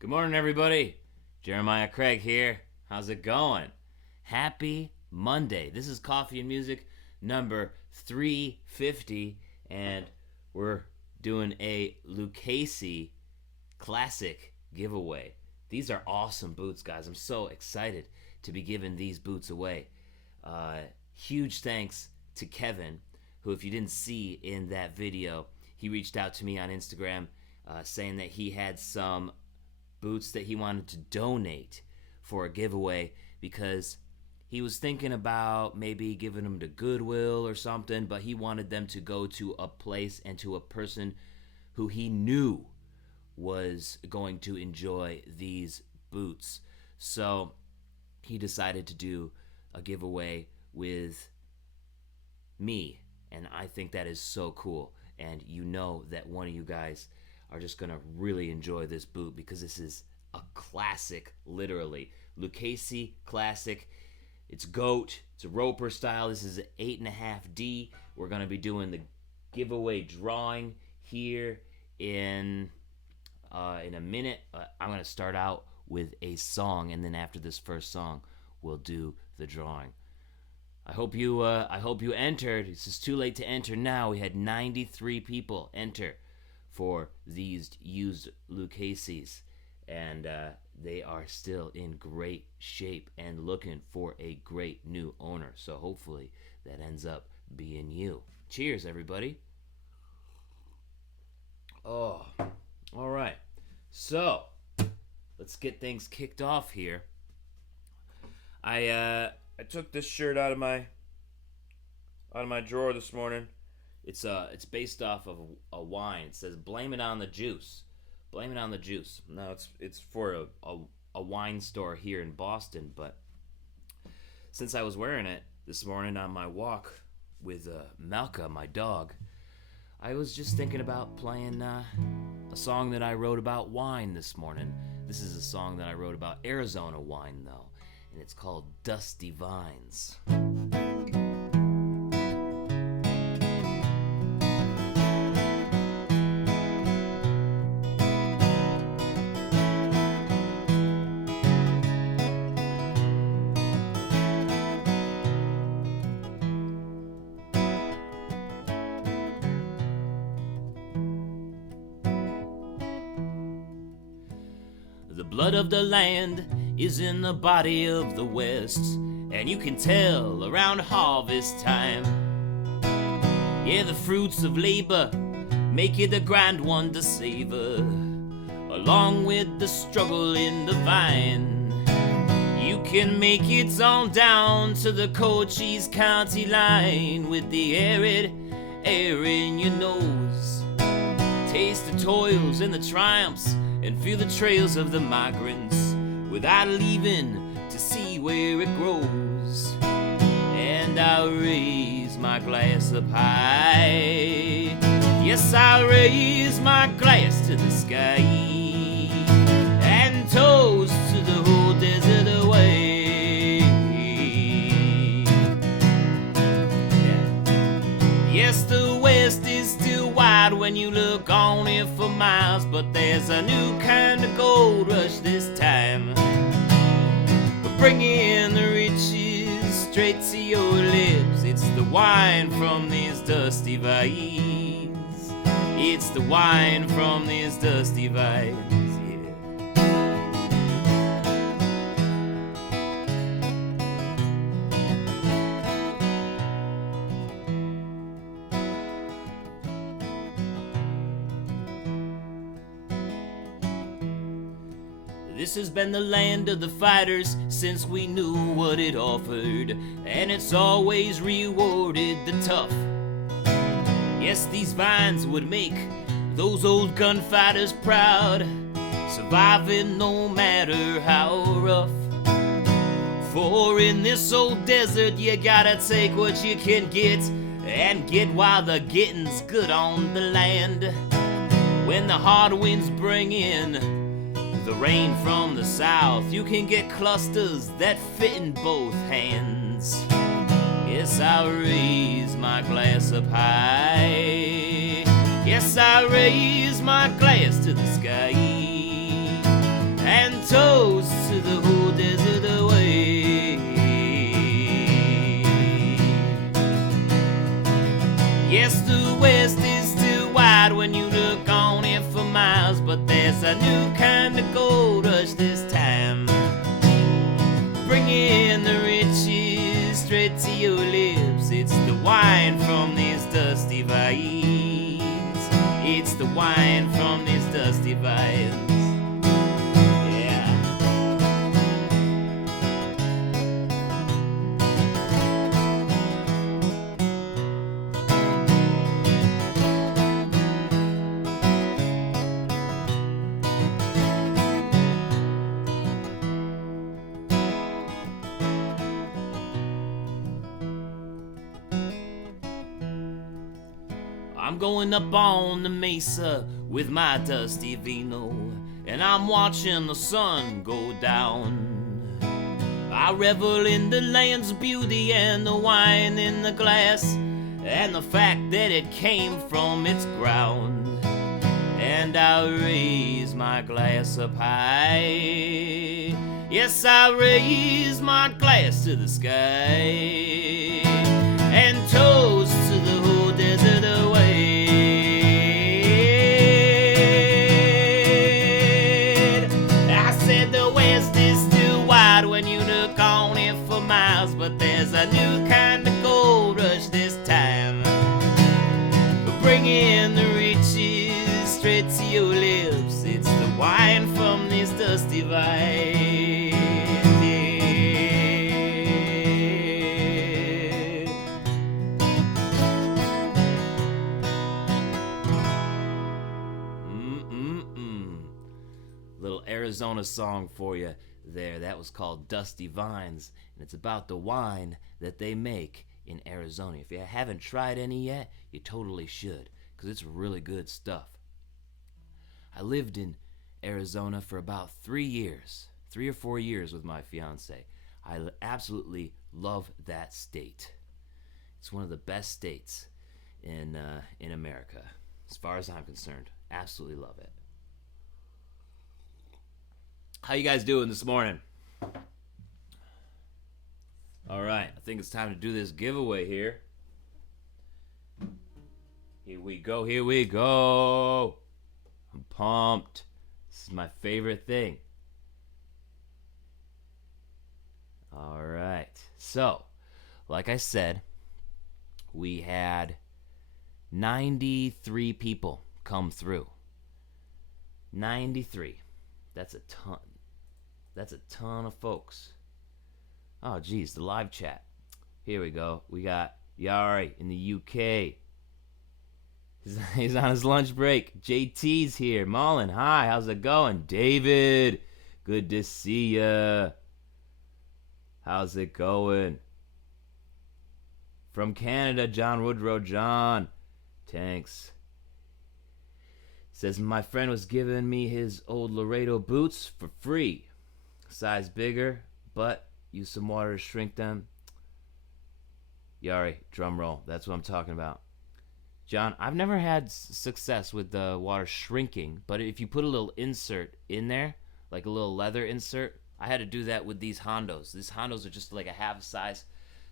Good morning, everybody. Jeremiah Craig here. How's it going? Happy Monday. This is Coffee and Music number 350, and we're doing a Lucchese Classic giveaway. These are awesome boots, guys. I'm so excited to be giving these boots away. Huge thanks to Kevin, who, if you didn't see in that video, he reached out to me on Instagram saying that he had some boots that he wanted to donate for a giveaway because he was thinking about maybe giving them to Goodwill or something, but he wanted them to go to a place and to a person who he knew was going to enjoy these boots. So he decided to do a giveaway with me, and I think that is so cool. And you know that one of you guys are just gonna really enjoy this boot because this is a classic, literally. Lucchese Classic. It's GOAT. It's a Roper style. This is an 8.5D. We're gonna be doing the giveaway drawing here in a minute. I'm gonna start out with a song, and then after this first song, we'll do the drawing. I hope you entered. It's too late to enter now. We had 93 people enter for these used Lucchese's, and they are still in great shape and looking for a great new owner. So hopefully that ends up being you. Cheers, everybody. Oh, all right. So let's get things kicked off here. I took this shirt out of my drawer this morning. It's based off of a wine. It says "Blame it on the juice." Blame it on the juice. Now it's for a wine store here in Boston, but since I was wearing it this morning on my walk with Malka, my dog, I was just thinking about playing a song that I wrote about wine this morning. This is a song that I wrote about Arizona wine, though, and it's called "Dusty Vines." The blood of the land is in the body of the West, and you can tell around harvest time. Yeah, the fruits of labor make it a grand one to savor, along with the struggle in the vine. You can make it on down to the Cochise County line with the arid air in your nose. Taste the toils and the triumphs and feel the trails of the migrants without leaving to see where it grows. And I'll raise my glass up high. Yes, I'll raise my glass to the sky and toast to the whole desert away. Yeah. Yes, the West is still wide when you look on it for miles, but there's a new kind of gold rush this time. We're bringing the riches straight to your lips. It's the wine from these dusty vines. It's the wine from these dusty vines. This has been the land of the fighters since we knew what it offered, and it's always rewarded the tough. Yes, these vines would make those old gunfighters proud, surviving no matter how rough. For in this old desert you gotta take what you can get, and get while the getting's good on the land. When the hard winds bring in the rain from the south, you can get clusters that fit in both hands. Yes, I'll raise my glass up high. Yes, I raise my glass to the sky toast to the whole desert away. Yes, the west is still wide when you look on it for miles, but there's a new kind of gold rush this time, bringing the riches straight to your lips. It's the wine from these dusty vines. It's the wine from these dusty vines. I'm going up on the mesa with my dusty vino, and I'm watching the sun go down. I revel in the land's beauty and the wine in the glass, and the fact that it came from its ground. And I raise my glass up high. Yes, I raise my glass to the sky and toast to the whole desert away. I said the west is still wide when you look on it for miles, but there's a new kind of gold rush this time, bringing the riches straight to your lips. It's the wine from these dusty vines. Little Arizona song for you there. That was called Dusty Vines, and it's about the wine that they make in Arizona. If you haven't tried any yet, you totally should, because it's really good stuff. I lived in Arizona for about 3 or 4 years with my fiance. I absolutely love that state. It's one of the best states in America, as far as I'm concerned. Absolutely love it. How you guys doing this morning? All right, I think it's time to do this giveaway here. Here we go. I'm pumped. This is my favorite thing. All right. So, like I said, we had 93 people come through. 93. That's a ton. That's a ton of folks. Oh, geez, the live chat. Here we go. We got Yari in the UK. He's on his lunch break. JT's here. Mullen, hi. How's it going? David, good to see ya. How's it going? From Canada, John Woodrow. John, thanks. Says, my friend was giving me his old Laredo boots for free. Size bigger, but use some water to shrink them. Yari, drum roll. That's what I'm talking about. John, I've never had success with the water shrinking, but if you put a little insert in there, like a little leather insert, I had to do that with these Hondos. These Hondos are just like a half size,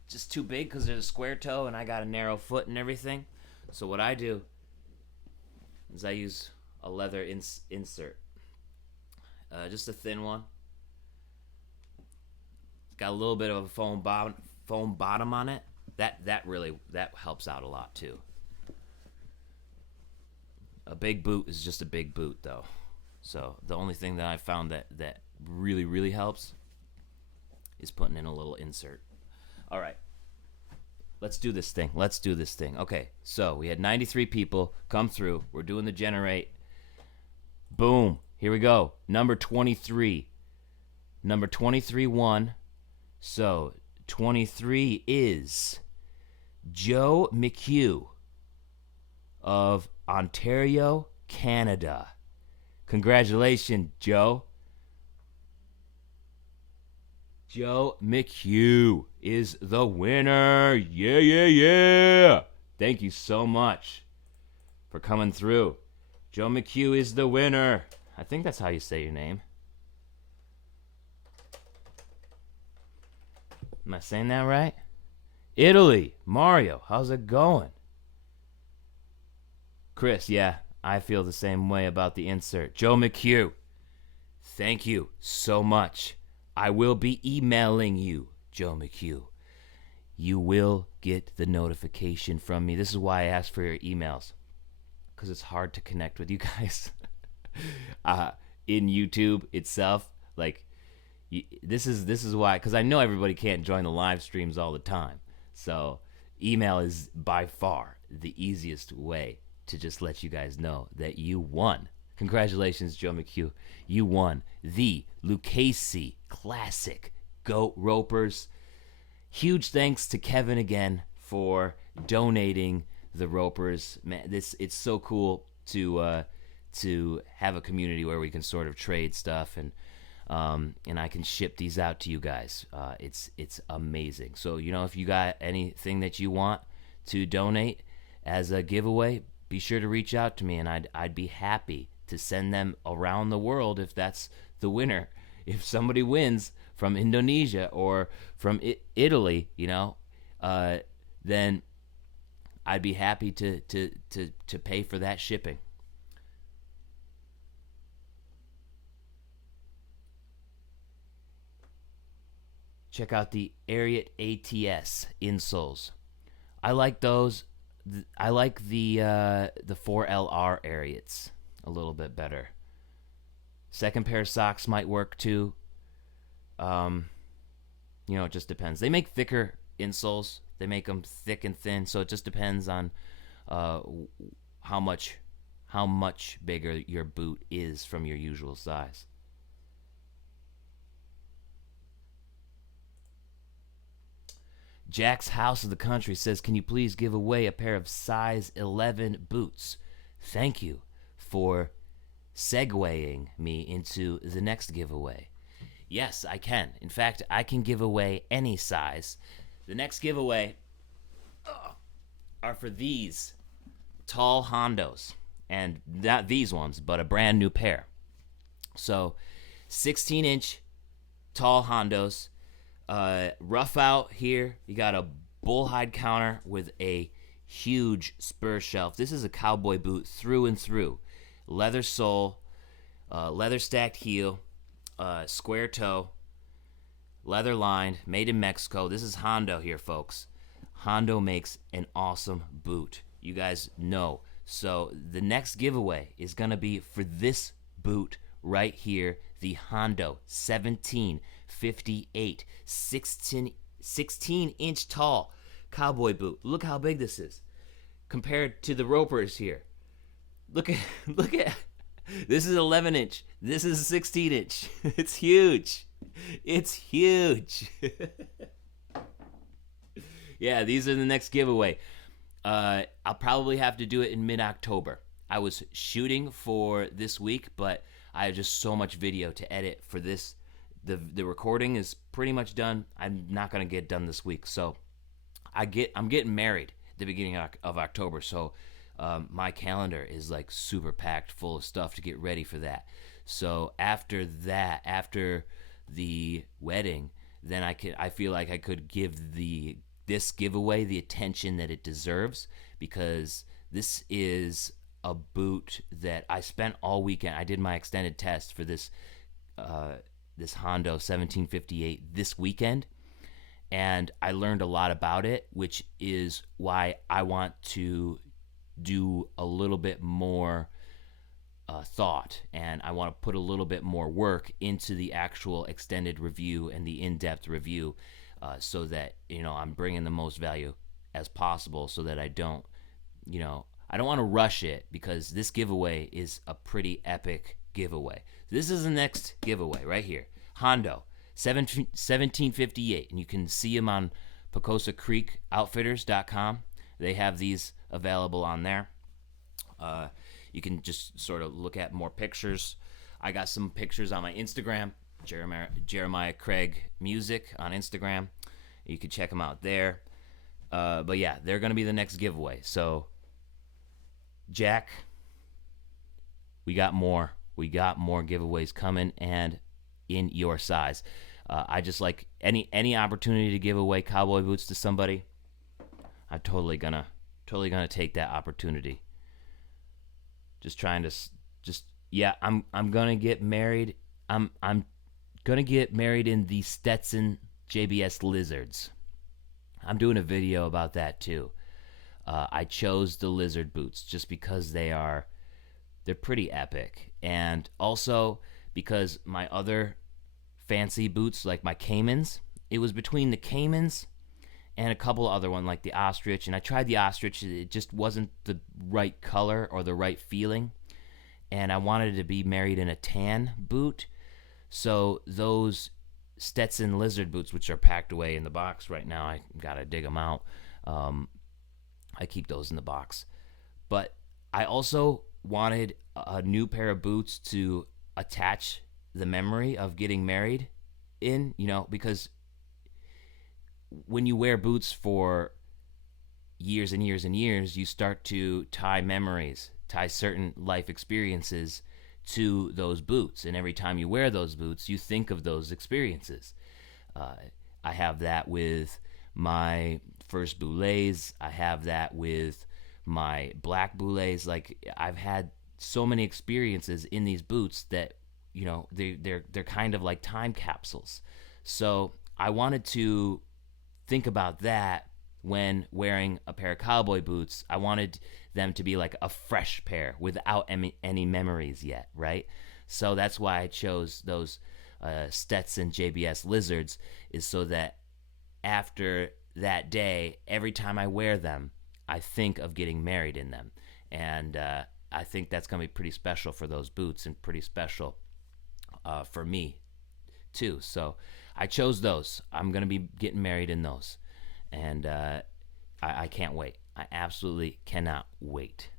just too big because there's a square toe and I got a narrow foot and everything. So what I do is I use a leather insert, just a thin one. It's got a little bit of a foam bottom on it. That really helps out a lot too. A big boot is just a big boot though. So the only thing that I found that really helps is putting in a little insert. All right. Let's do this thing. Okay, so we had 93 people come through. We're doing the generate. Boom. Here we go. Number 23. Number 23 won. So 23 is Joe McHugh of Ontario, Canada. Congratulations, Joe. Joe McHugh is the winner. Yeah. Thank you so much for coming through. Joe McHugh is the winner. I think that's how you say your name. Am I saying that right? Italy. Mario, how's it going? Chris, yeah, I feel the same way about the insert. Joe McHugh, thank you so much. I will be emailing you, Joe McHugh. You will get the notification from me. This is why I asked for your emails, because it's hard to connect with you guys in YouTube itself. Like, this is why, because I know everybody can't join the live streams all the time. So email is by far the easiest way to just let you guys know that you won. Congratulations, Joe McHugh. You won the Lucchese Classic Goat Ropers. Huge thanks to Kevin again for donating the ropers. Man, it's so cool to have a community where we can sort of trade stuff, and I can ship these out to you guys. It's amazing. So, if you got anything that you want to donate as a giveaway, be sure to reach out to me, and I'd be happy to send them around the world if that's the winner. If somebody wins from Indonesia or from Italy, then I'd be happy to pay for that shipping. Check out the Ariat ATS insoles. I like those. I like the 4LR Ariats a little bit better. Second pair of socks might work too. It just depends. They make thicker insoles. They make them thick and thin, so it just depends on how much bigger your boot is from your usual size. Jack's House of the Country says, can you please give away a pair of size 11 boots? Thank you for segueing me into the next giveaway. Yes, I can. In fact, I can give away any size. The next giveaway are for these tall Hondos. And not these ones, but a brand new pair. So, 16-inch tall Hondos. Rough out here. You got a bullhide counter with a huge spur shelf. This is a cowboy boot through and through. Leather sole, leather stacked heel, square toe, leather lined, made in Mexico. This is Hondo here, folks. Hondo makes an awesome boot. You guys know. So the next giveaway is going to be for this boot right here, the Hondo 1758 16-inch tall cowboy boot. Look how big this is compared to the ropers here. Look at this is 11-inch. This is 16-inch. It's huge. It's huge. Yeah, these are the next giveaway. I'll probably have to do it in mid-October. I was shooting for this week, but I have just so much video to edit for this. The recording is pretty much done. I'm not gonna get done this week, so I'm getting married at the beginning of October. So my calendar is like super packed full of stuff to get ready for that. So after the wedding, then I feel like I could give this giveaway the attention that it deserves, because this is a boot that I spent all weekend. I did my extended test for this Hondo 1758 this weekend, and I learned a lot about it, which is why I want to do a little bit more thought, and I want to put a little bit more work into the actual extended review and the in-depth review, so that I'm bringing the most value as possible, so that I don't want to rush it, because this giveaway is a pretty epic giveaway. This is the next giveaway right here. Hondo 1758, and you can see them on PecosaCreekOutfitters.com. They have these available on there. You can just sort of look at more pictures. I got some pictures on my Instagram, Jeremiah Craig Music on Instagram. You can check them out there. But yeah, they're going to be the next giveaway. So, Jack, we got more giveaways coming, and in your size. I just like any opportunity to give away cowboy boots to somebody. I'm totally gonna take that opportunity. Just trying to just yeah. I'm gonna get married. I'm gonna get married in the Stetson JBS Lizards. I'm doing a video about that too. I chose the lizard boots just because they're pretty epic, and also because my other fancy boots, like my Caymans, it was between the Caymans and a couple other ones like the ostrich, and I tried the ostrich. It just wasn't the right color or the right feeling, and I wanted to be married in a tan boot. So those Stetson lizard boots, which are packed away in the box right now, I gotta dig them out. I keep those in the box. But I also wanted a new pair of boots to attach the memory of getting married in, because when you wear boots for years and years and years, you start to tie memories, tie certain life experiences to those boots. And every time you wear those boots, you think of those experiences. I have that with my first boulets. I have that with my black boulets. Like, I've had so many experiences in these boots that, they're kind of like time capsules. So I wanted to think about that when wearing a pair of cowboy boots. I wanted them to be like a fresh pair without any memories yet, right? So that's why I chose those Stetson JBS Lizards, is so that after that day, every time I wear them, I think of getting married in them. And I think that's going to be pretty special for those boots, and pretty special for me too. So I chose those. I'm going to be getting married in those. And I can't wait. I absolutely cannot wait.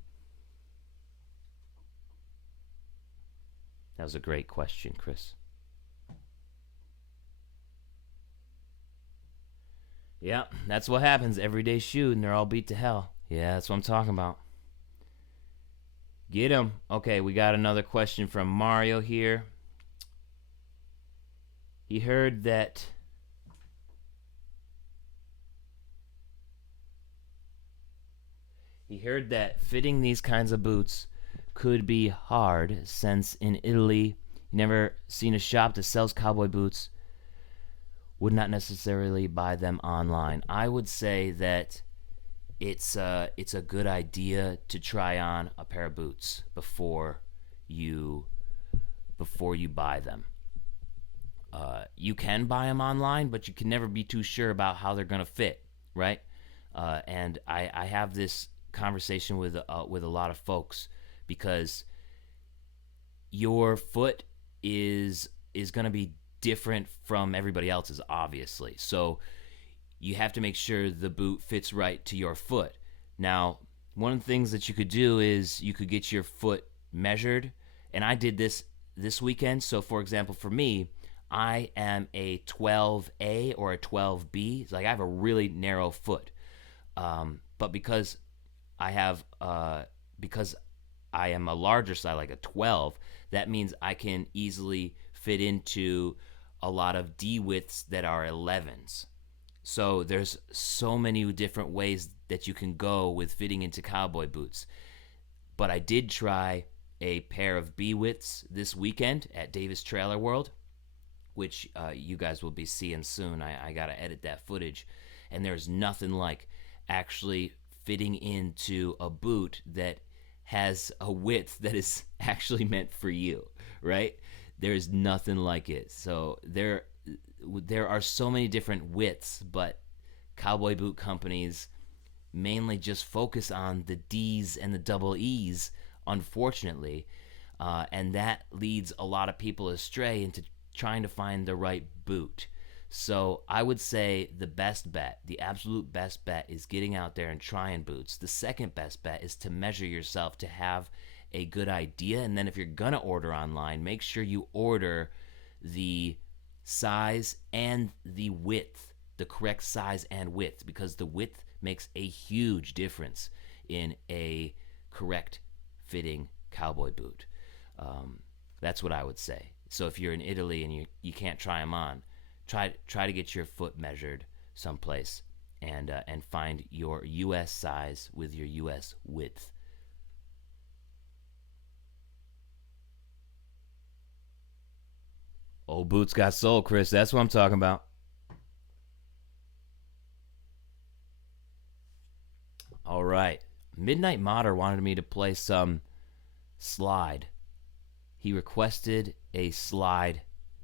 That was a great question, Chris. Yeah, that's what happens. Everyday shoot, and they're all beat to hell. Yeah, that's what I'm talking about. Get him. Okay, we got another question from Mario here. He heard that fitting these kinds of boots could be hard, since in Italy, you never seen a shop that sells cowboy boots, would not necessarily buy them online. I would say that it's a good idea to try on a pair of boots before you buy them. You can buy them online, but you can never be too sure about how they're going to fit, right? And I have this conversation with a lot of folks, because your foot is going to be different from everybody else's, obviously. So you have to make sure the boot fits right to your foot. Now, one of the things that you could do is you could get your foot measured, and I did this weekend. So, for example, for me, I am a 12A or a 12B. Like, I have a really narrow foot, but because I am a larger size, like a 12, that means I can easily fit into a lot of D widths that are 11s. So there's so many different ways that you can go with fitting into cowboy boots. But I did try a pair of B widths this weekend at Davis Trailer World, which you guys will be seeing soon. I got to edit that footage. And there's nothing like actually fitting into a boot that has a width that is actually meant for you, right? There's nothing like it. So there are so many different widths, but cowboy boot companies mainly just focus on the D's and the double E's, unfortunately, and that leads a lot of people astray into trying to find the right boot. So I would say the best bet, the absolute best bet, is getting out there and trying boots. The second best bet is to measure yourself to have a good idea. And then if you're going to order online, make sure you order the size and the width, the correct size and width, because the width makes a huge difference in a correct fitting cowboy boot. That's what I would say. So if you're in Italy and you can't try them on, try to get your foot measured someplace and find your U.S. size with your U.S. width. Old boots got soul, Chris. That's what I'm talking about. All right. Midnight Modder wanted me to play some slide. He requested a slide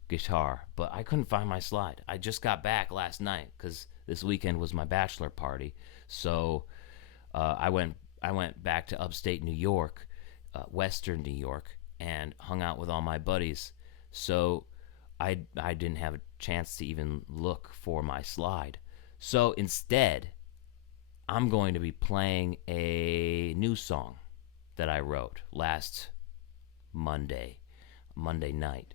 guitar, but I couldn't find my slide. I just got back last night because this weekend was my bachelor party. So I went back to upstate New York, western New York, and hung out with all my buddies. So I didn't have a chance to even look for my slide. So instead, I'm going to be playing a new song that I wrote last Monday night.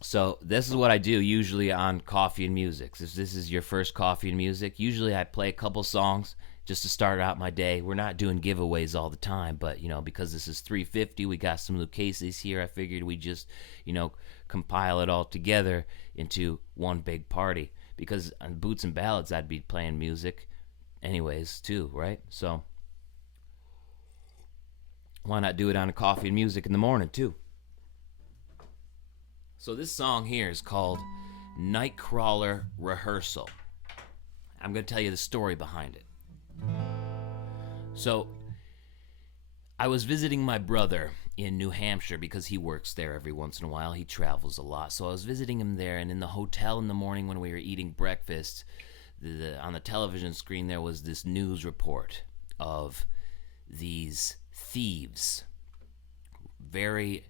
So this is what I do usually on Coffee and Music. If this is your first Coffee and Music, usually I play a couple songs just to start out my day. We're not doing giveaways all the time, but, because this is 350, we got some Lucchese's here. I figured we just, compile it all together into one big party. Because on Boots and Ballads, I'd be playing music anyways, too, right? So why not do it on a Coffee and Music in the morning, too? So this song here is called Nightcrawler Rehearsal. I'm going to tell you the story behind it. So I was visiting my brother in New Hampshire because he works there every once in a while. He travels a lot. So I was visiting him there, and in the hotel in the morning when we were eating breakfast, on the television screen there was this news report of these thieves, very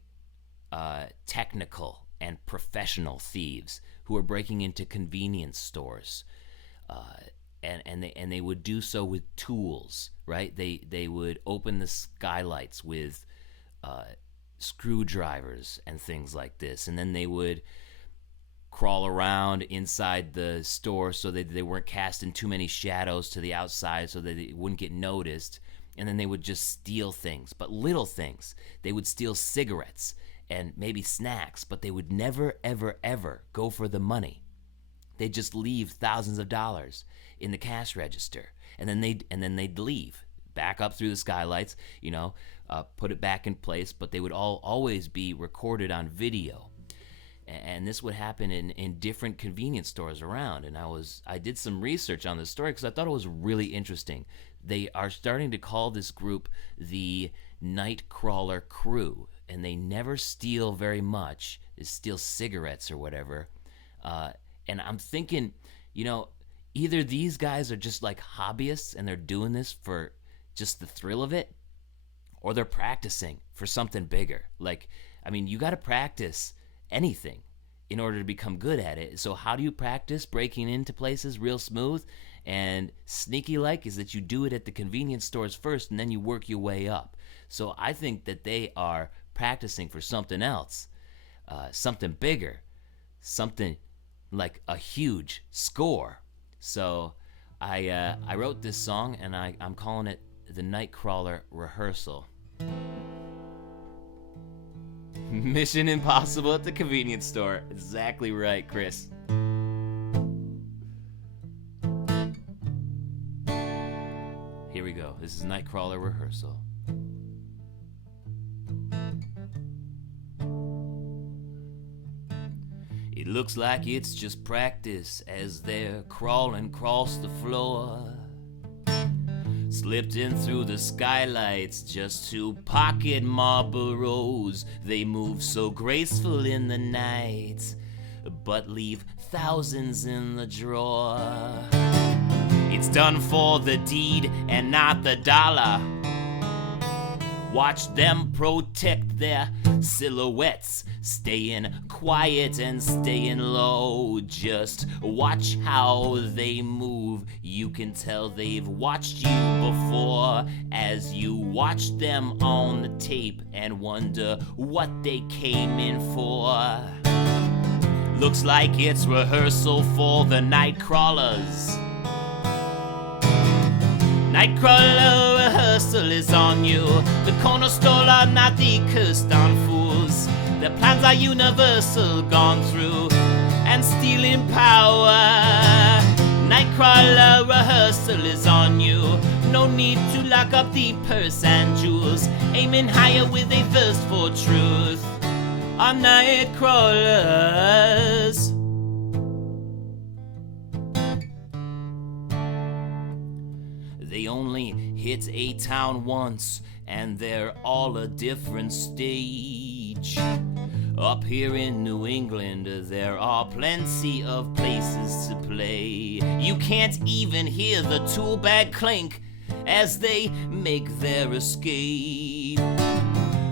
technical and professional thieves who are breaking into convenience stores, and they would do so with tools, right? They would open the skylights with screwdrivers and things like this, and then they would crawl around inside the store so they weren't casting too many shadows to the outside so that they wouldn't get noticed, and then they would just steal things, but little things. They would steal cigarettes and maybe snacks, but they would never, ever, ever go for the money. They'd just leave thousands of dollars in the cash register, and then they'd leave, back up through the skylights, put it back in place, but they would always be recorded on video. And this would happen in different convenience stores around. And I did some research on this story because I thought it was really interesting. They are starting to call this group the Nightcrawler Crew, and they never steal very much. They steal cigarettes or whatever. And I'm thinking, either these guys are just like hobbyists and they're doing this for just the thrill of it, or they're practicing for something bigger. You got to practice anything in order to become good at it. So how do you practice breaking into places real smooth and sneaky like? Is that you do it at the convenience stores first and then you work your way up. So I think that they are practicing for something else, something bigger, something like a huge score. So I wrote this song, and I'm calling it the Nightcrawler Rehearsal. Mission Impossible at the convenience store. Exactly right, Chris. Here we go. This is Nightcrawler Rehearsal. It looks like it's just practice as they're crawling across the floor. Slipped in through the skylights just to pocket Marlboros. They move so graceful in the night, but leave thousands in the drawer. It's done for the deed and not the dollar. Watch them protect their silhouettes, staying quiet and staying low. Just watch how they move. You can tell they've watched you before as you watch them on the tape and wonder what they came in for. Looks like it's rehearsal for the night crawlers. Nightcrawler rehearsal is on you. The corner store are not the cursed on fools. Their plans are universal, gone through, and stealing power. Nightcrawler rehearsal is on you. No need to lock up the purse and jewels. Aiming higher with a thirst for truth. Our Nightcrawlers. They only hit a town once, and they're all a different stage. Up here in New England, there are plenty of places to play. You can't even hear the tool bag clink as they make their escape.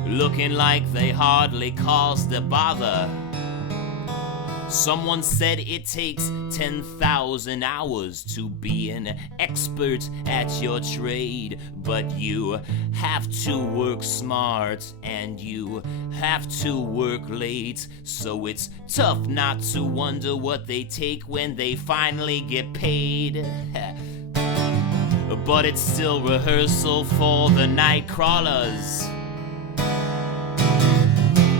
Looking like they hardly caused a bother. Someone said it takes 10,000 hours to be an expert at your trade, but you have to work smart and you have to work late, so it's tough not to wonder what they take when they finally get paid. But it's still rehearsal for the Nightcrawlers.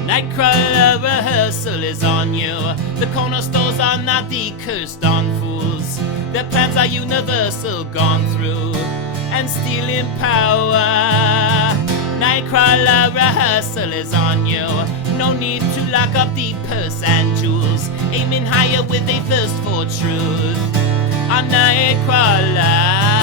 Nightcrawler rehearsal is on you. The corner stores are not the cursed on fools. Their plans are universal, gone through, and stealing power. Nightcrawler rehearsal is on you. No need to lock up the purse and jewels. Aiming higher with a thirst for truth. Our Nightcrawlers.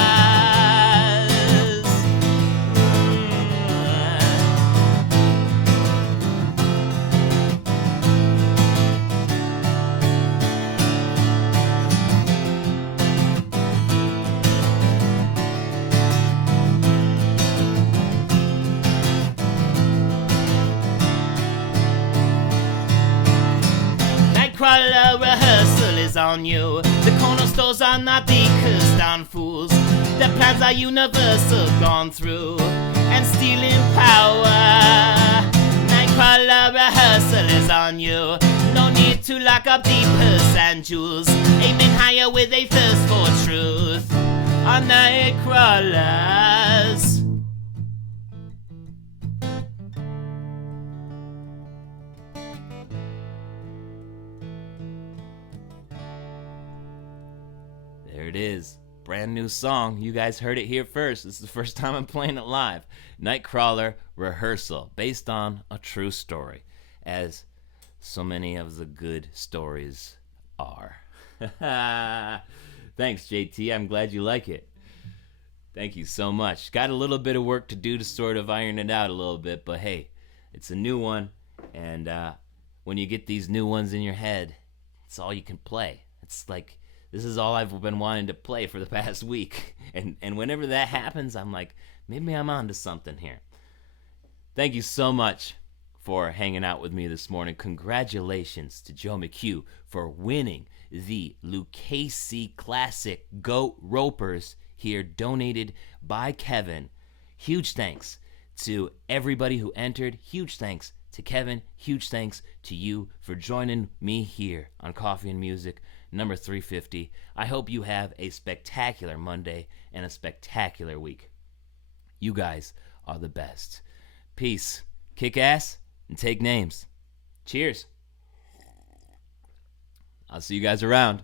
Nightcrawler rehearsal is on you. The corner stores are not the cursed on fools. Their plans are universal, gone through, and stealing power. Nightcrawler rehearsal is on you. No need to lock up the purse and jewels. Aiming higher with a thirst for truth. Our Nightcrawlers. There it is. Brand new song. You guys heard it here first. This is the first time I'm playing it live. Nightcrawler Rehearsal, based on a true story, as so many of the good stories are. Thanks, JT. I'm glad you like it. Thank you so much. Got a little bit of work to do to sort of iron it out a little bit, but hey, it's a new one, and when you get these new ones in your head, it's all you can play. It's like, this is all I've been wanting to play for the past week. And whenever that happens, I'm like, maybe I'm onto something here. Thank you so much for hanging out with me this morning. Congratulations to Joe McHugh for winning the Lucchese Classic Goat Ropers here, donated by Kevin. Huge thanks to everybody who entered. Huge thanks to Kevin. Huge thanks to you for joining me here on Coffee and Music number 350. I hope you have a spectacular Monday and a spectacular week. You guys are the best. Peace. Kick ass and take names. Cheers. I'll see you guys around.